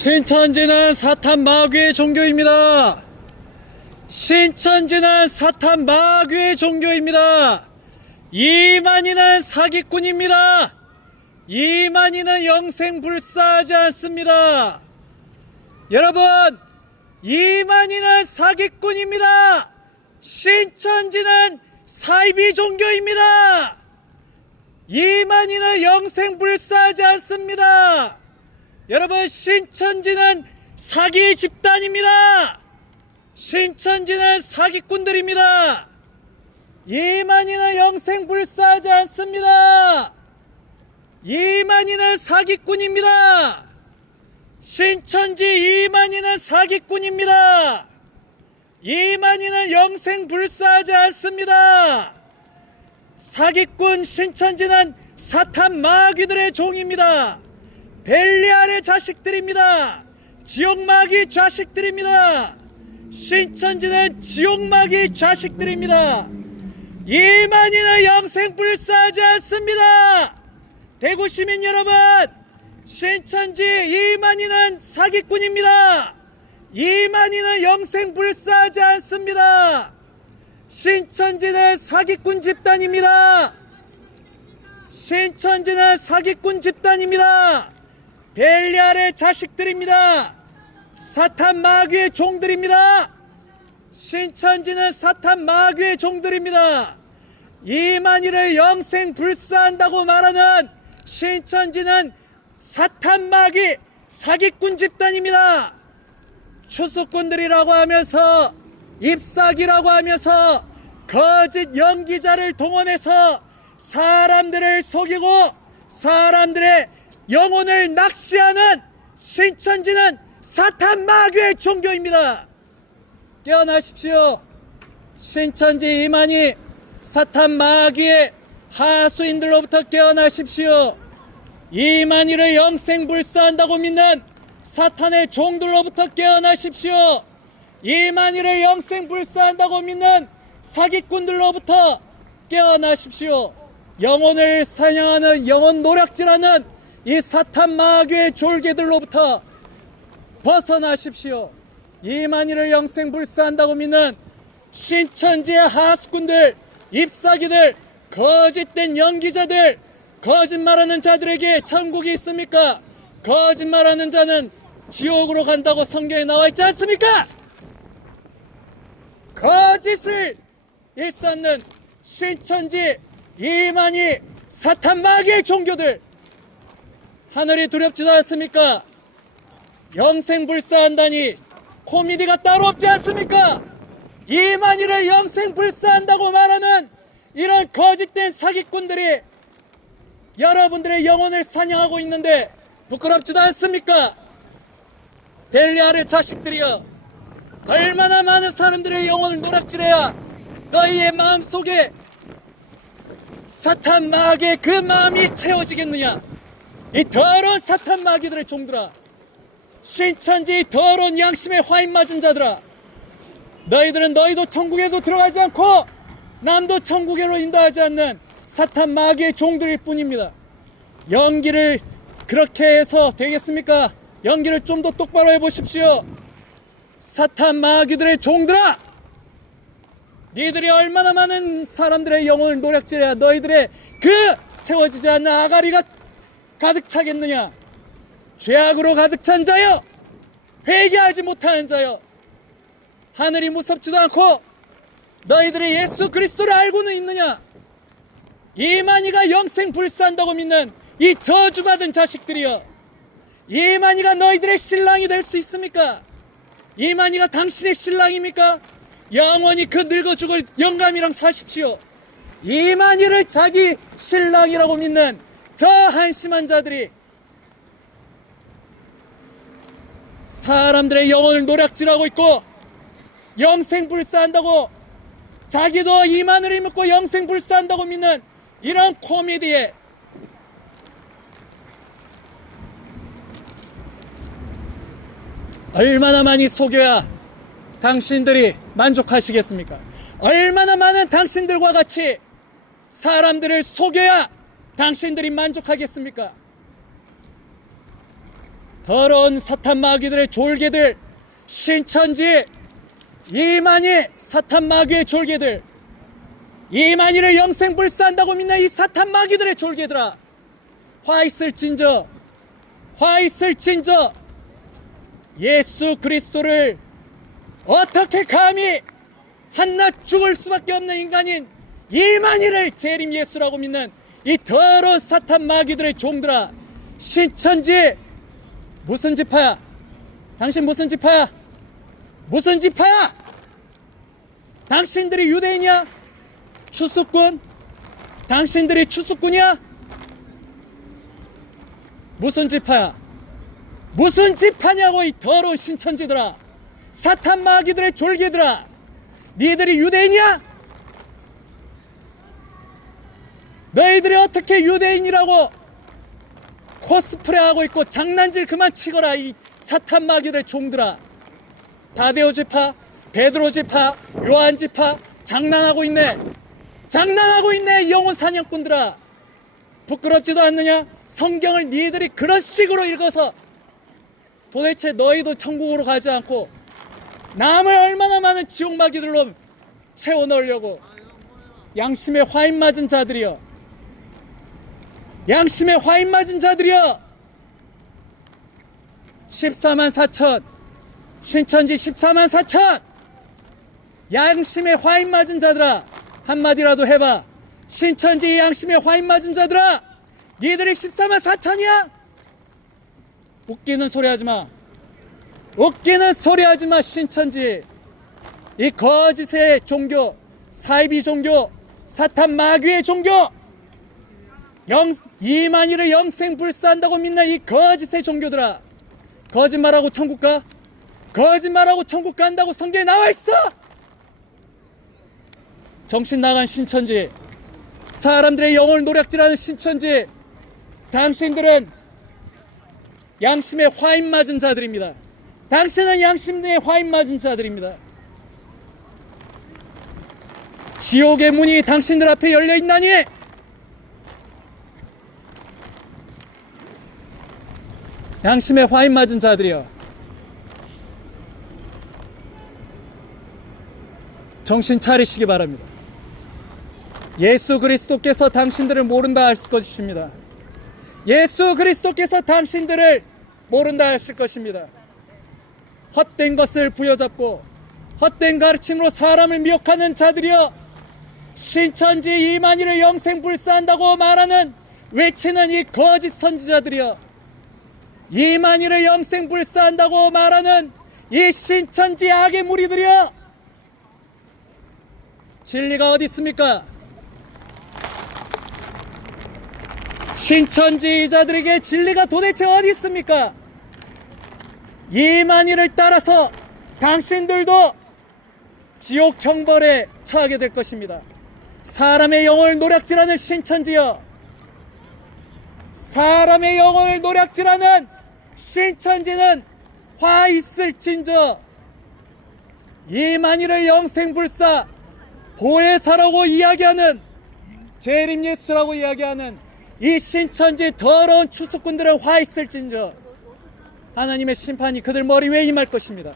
신천지는 사탄 마귀의 종교입니다. 신천지는 사탄 마귀의 종교입니다. 이만희는 사기꾼입니다. 이만희는 영생 불사하지 않습니다. 여러분, 이만희는 사기꾼입니다. 신천지는 사이비 종교입니다. 이만희는 영생 불사하지 않습니다. 여러분 신천지는 사기 집단입니다. 신천지는 사기꾼들입니다. 이만희는 영생 불사하지 않습니다. 이만희는 사기꾼입니다. 신천지 이만희는 사기꾼입니다. 이만희는 영생 불사하지 않습니다. 사기꾼 신천지는 사탄 마귀들의 종입니다. 벨리알의 자식들입니다. 지옥마귀 자식들입니다. 신천지는 지옥마귀 자식들입니다. 이만희는 영생 불사하지 않습니다. 대구 시민 여러분, 신천지 이만희는 사기꾼입니다. 이만희는 영생 불사하지 않습니다. 신천지는 사기꾼 집단입니다. 신천지는 사기꾼 집단입니다. 벨리알의 자식들입니다. 사탄 마귀의 종들입니다. 신천지는 사탄 마귀의 종들입니다. 이만희를 영생 불사한다고 말하는 신천지는 사탄 마귀 사기꾼 집단입니다. 추수꾼들이라고 하면서 잎사귀라고 하면서 거짓 연기자를 동원해서 사람들을 속이고 사람들의 영혼을 낚시하는 신천지는 사탄 마귀의 종교입니다. 깨어나십시오. 신천지 이만희 사탄 마귀의 하수인들로부터 깨어나십시오. 이만희를 영생 불사한다고 믿는 사탄의 종들로부터 깨어나십시오. 이만희를 영생 불사한다고 믿는 사기꾼들로부터 깨어나십시오. 영혼을 사냥하는 영혼 노략질하는 이 사탄 마귀의 졸개들로부터 벗어나십시오. 이만희를 영생 불사한다고 믿는 신천지의 하수꾼들, 잎사귀들, 거짓된 연기자들, 거짓말하는 자들에게 천국이 있습니까? 거짓말하는 자는 지옥으로 간다고 성경에 나와 있지 않습니까? 거짓을 일삼는 신천지 이만희 사탄 마귀의 종교들 하늘이 두렵지도 않습니까? 영생 불사한다니 코미디가 따로 없지 않습니까? 이만희를 영생 불사한다고 말하는 이런 거짓된 사기꾼들이 여러분들의 영혼을 사냥하고 있는데 부끄럽지도 않습니까? 벨리알의 자식들이여 얼마나 많은 사람들의 영혼을 노락질해야 너희의 마음속에 사탄 마귀의 그 마음이 채워지겠느냐 이 더러운 사탄 마귀들의 종들아 신천지 더러운 양심에 화인 맞은 자들아 너희들은 너희도 천국에도 들어가지 않고 남도 천국에로 인도하지 않는 사탄 마귀의 종들일 뿐입니다 연기를 그렇게 해서 되겠습니까? 연기를 좀 더 똑바로 해보십시오 사탄 마귀들의 종들아 니들이 얼마나 많은 사람들의 영혼을 노략질해야 너희들의 그 채워지지 않는 아가리가 가득 차겠느냐 죄악으로 가득 찬 자여 회개하지 못하는 자여 하늘이 무섭지도 않고 너희들이 예수 그리스도를 알고는 있느냐 이만희가 영생 불사한다고 믿는 이 저주받은 자식들이여 이만희가 너희들의 신랑이 될 수 있습니까? 이만희가 당신의 신랑입니까? 영원히 그 늙어 죽을 영감이랑 사십시오. 이만희를 자기 신랑이라고 믿는 저 한심한 자들이 사람들의 영혼을 노략질하고 있고 영생 불사한다고 자기도 이만을 믿고 영생 불사한다고 믿는 이런 코미디에 얼마나 많이 속여야 당신들이 만족하시겠습니까? 얼마나 많은 당신들과 같이 사람들을 속여야 당신들이 만족하겠습니까? 더러운 사탄 마귀들의 졸개들 신천지 이만희 사탄 마귀의 졸개들 이만희를 영생 불사한다고 믿는 이 사탄 마귀들의 졸개들아 화 있을 진저 화 있을 진저 예수 그리스도를 어떻게 감히 한낱 죽을 수밖에 없는 인간인 이만희를 재림 예수라고 믿는 이 더러운 사탄 마귀들의 종들아 신천지 무슨 지파야? 당신 무슨 지파야? 무슨 지파야? 당신들이 유대인이야? 추수꾼? 당신들이 추수꾼이야? 무슨 지파야? 무슨 지파냐고 이 더러운 신천지들아 사탄 마귀들의 졸개들아 니들이 유대인이야? 너희들이 어떻게 유대인이라고 코스프레 하고 있고 장난질 그만 치거라 이 사탄 마귀들의 종들아. 다데오 지파 베드로 지파 요한 지파 장난하고 있네. 장난하고 있네 이 영혼 사냥꾼들아. 부끄럽지도 않느냐? 성경을 니들이 그런 식으로 읽어서 도대체 너희도 천국으로 가지 않고 남을 얼마나 많은 지옥 마귀들로 채워 넣으려고 양심에 화인 맞은 자들이여 양심에 화인 맞은 자들이여! 14만 4천! 신천지 14만 4천! 양심에 화인 맞은 자들아 한마디라도 해봐. 신천지 양심에 화인 맞은 자들아 니들이 14만 4천이야? 웃기는 소리 하지마. 웃기는 소리 하지마 신천지. 이 거짓의 종교 사이비 종교 사탄 마귀의 종교 영, 이만희를 영생불사한다고 믿는 이 거짓의 종교들아 거짓말하고 천국 가? 거짓말하고 천국 간다고 성경에 나와 있어 정신 나간 신천지 사람들의 영혼을 노략질하는 신천지 당신들은 양심에 화인 맞은 자들입니다 당신은 양심에 화인 맞은 자들입니다 지옥의 문이 당신들 앞에 열려 있나니 양심에 화인 맞은 자들이여 정신 차리시기 바랍니다. 예수 그리스도께서 당신들을 모른다 하실 것입니다. 예수 그리스도께서 당신들을 모른다 하실 것입니다. 헛된 것을 부여잡고 헛된 가르침으로 사람을 미혹하는 자들이여 신천지 이만희를 영생 불사한다고 말하는 외치는 이 거짓 선지자들이여 이만희를 영생불사한다고 말하는 이 신천지 악의 무리들이여 진리가 어디 있습니까? 신천지 이자들에게 진리가 도대체 어디 있습니까? 이만희를 따라서 당신들도 지옥 형벌에 처하게 될 것입니다. 사람의 영혼을 노략질하는 신천지여 사람의 영혼을 노략질하는 신천지는 화 있을 진저 이만희를 영생불사 보혜사라고 이야기하는 재림 예수라고 이야기하는 이 신천지 더러운 추수꾼들은 화 있을 진저 하나님의 심판이 그들 머리 위에 임할 것입니다.